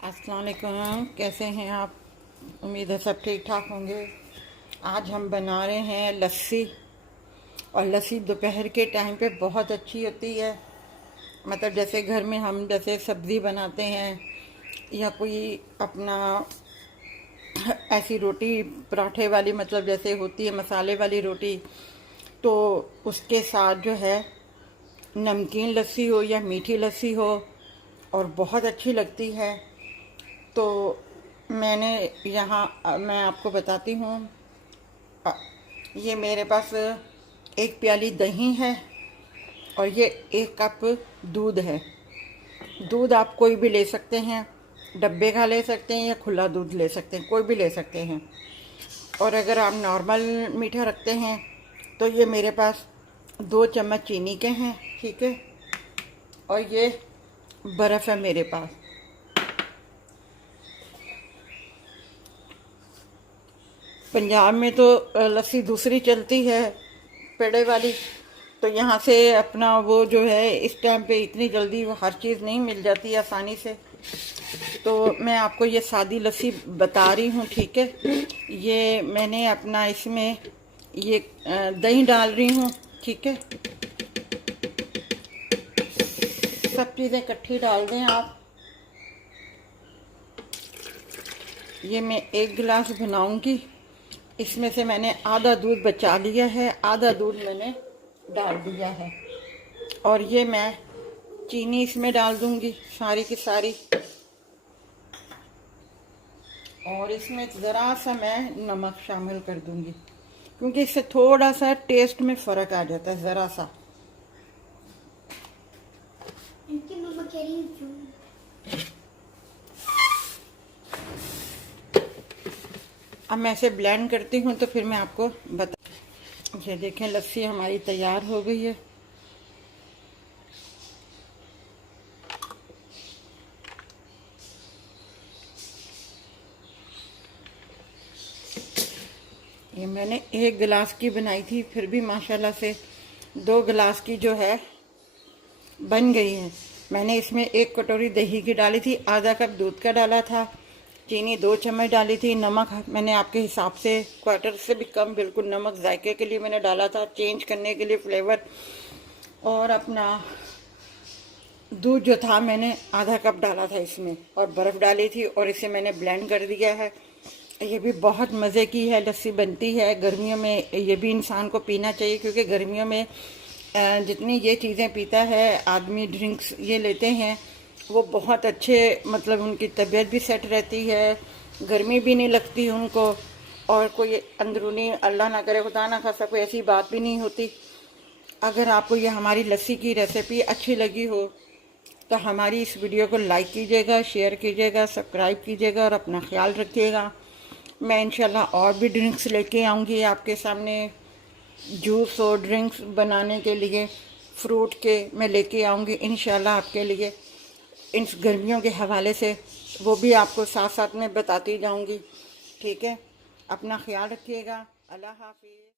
अस्सलाम वालेकुम। कैसे हैं आप? उम्मीद है सब ठीक ठाक होंगे। आज हम बना रहे हैं लस्सी। और लस्सी दोपहर के टाइम पे बहुत अच्छी होती है। मतलब जैसे घर में हम जैसे सब्ज़ी बनाते हैं या कोई अपना ऐसी रोटी पराठे वाली, मतलब जैसे होती है मसाले वाली रोटी, तो उसके साथ जो है नमकीन लस्सी हो या मीठी लस्सी हो और बहुत अच्छी लगती है। तो मैंने यहाँ मैं आपको बताती हूँ। अ, ये मेरे पास एक प्याली दही है और ये एक कप दूध है। दूध आप कोई भी ले सकते हैं, डब्बे का ले सकते हैं या खुला दूध ले सकते हैं, कोई भी ले सकते हैं। और अगर आप नॉर्मल मीठा रखते हैं तो ये मेरे पास 2 चम्मच चीनी के हैं, ठीक है। और ये बर्फ़ है मेरे पास। पंजाब में तो लस्सी दूसरी चलती है, पेड़े वाली। तो यहाँ से अपना वो जो है इस टाइम पे इतनी जल्दी वो हर चीज़ नहीं मिल जाती आसानी से। तो मैं आपको ये सादी लस्सी बता रही हूँ, ठीक है। ये मैंने अपना इसमें ये दही डाल रही हूँ, ठीक है। सब चीज़ें इकट्ठी डाल दें आप। ये मैं 1 गिलास बनाऊंगी। इसमें से मैंने आधा दूध बचा लिया है, आधा दूध मैंने डाल दिया है। और ये मैं चीनी इसमें डाल दूंगी सारी की सारी। और इसमें ज़रा सा मैं नमक शामिल कर दूंगी, क्योंकि इससे थोड़ा सा टेस्ट में फ़र्क आ जाता है, ज़रा सा। अब मैं इसे ब्लेंड करती हूँ तो फिर मैं आपको बता। ये देखें, लस्सी हमारी तैयार हो गई है। ये मैंने 1 गिलास की बनाई थी, फिर भी माशाल्लाह से 2 गिलास की जो है बन गई है। मैंने इसमें 1 कटोरी दही की डाली थी, आधा कप दूध का डाला था, चीनी 2 चम्मच डाली थी, नमक मैंने आपके हिसाब से क्वार्टर से भी कम बिल्कुल नमक जायके के लिए मैंने डाला था, चेंज करने के लिए फ्लेवर। और अपना दूध जो था मैंने आधा कप डाला था इसमें, और बर्फ़ डाली थी, और इसे मैंने ब्लेंड कर दिया है। ये भी बहुत मज़े की है लस्सी बनती है। गर्मियों में ये भी इंसान को पीना चाहिए, क्योंकि गर्मियों में जितनी ये चीज़ें पीता है आदमी, ड्रिंक्स ये लेते हैं, वो बहुत अच्छे, मतलब उनकी तबीयत भी सेट रहती है, गर्मी भी नहीं लगती उनको, और कोई अंदरूनी, अल्लाह ना करे खुदा ना खासा, कोई ऐसी बात भी नहीं होती। अगर आपको ये हमारी लस्सी की रेसिपी अच्छी लगी हो तो हमारी इस वीडियो को लाइक कीजिएगा, शेयर कीजिएगा, सब्सक्राइब कीजिएगा और अपना ख्याल रखिएगा। मैं इंशाल्लाह और भी ड्रिंक्स लेके आऊँगी आपके सामने। जूस और ड्रिंक्स बनाने के लिए फ्रूट के मैं लेके आऊँगी इंशाल्लाह आपके लिए। इन गर्मियों के हवाले से वो भी आपको साथ साथ में बताती जाऊँगी, ठीक है। अपना ख्याल रखिएगा। अल्लाह हाफिज़।